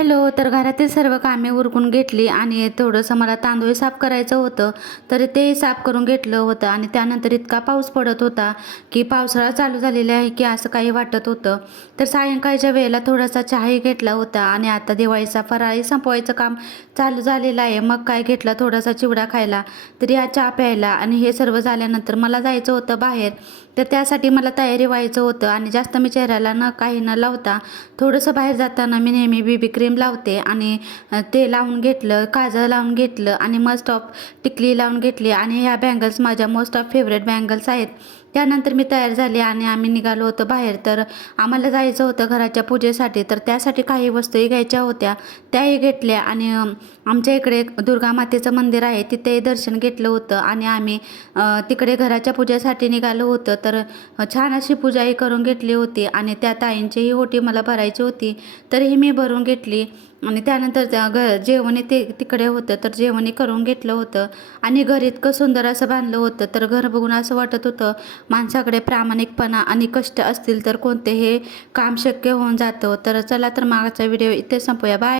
Hello. तर घरातील सर्व कामे उरकून घेतली आणि थोडंसं मला तांदूळ साफ करायचं होतं, तर ते साफ करून घेतलं होतं. आणि त्यानंतर इतका पाऊस पडत होता की पावसाळा चालू झालेला आहे की असं काही वाटत होतं. तर सायंकाळच्या वेळेला थोडासा चहाही घेतला होता आणि आता दिवाळीचा फराळी संपवायचं काम चालू झालेलं आहे. मग काय घेतला थोडासा चिवडा खायला, तर या चहा प्यायला. आणि हे सर्व झाल्यानंतर मला जायचं होतं बाहेर, तर त्यासाठी मला तयारी व्हायचं होतं. आणि जास्त मी चेहऱ्याला न काही न लावता थोडंसं बाहेर जाताना मी नेहमी बीबी क्रीम लावते आणि ते लावून घेतलं, काजळ लावून घेतलं आणि मस्ट ऑफ टिकली लावून घेतली. आणि ह्या बँगल्स माझ्या मोस्ट ऑफ फेवरेट बँगल्स आहेत. त्यानंतर मी तयार झाले आणि आम्ही निघालो होतो बाहेर. तर आम्हाला जायचं होतं घराच्या पूजेसाठी, तर त्यासाठी काही वस्तूही घ्यायच्या होत्या, त्याही घेतल्या. आणि आमच्या इकडे एक दुर्गा मातेचं मंदिर आहे, तिथे दर्शन घेतलं होतं. आणि आम्ही तिकडे घराच्या पूजेसाठी निघालो होतो. तर छान अशी पूजाही करून घेतली होती आणि त्या ताईंचीही ओटी मला भरायची होती, तरीही मी भरून घेतली. आणि त्यानंतर जेवण ते तिकडे होतं, तर जेवणही करून घेतलं होतं. आणि घर इतकं सुंदर असं बांधलं होतं, तर घर बघून असं वाटत होतं माणसाकडे प्रामाणिकपणा आणि कष्ट असतील तर कोणतेही काम शक्य होऊन जातं. तर चला तर मागचा व्हिडिओ इथे संपूया. बाय.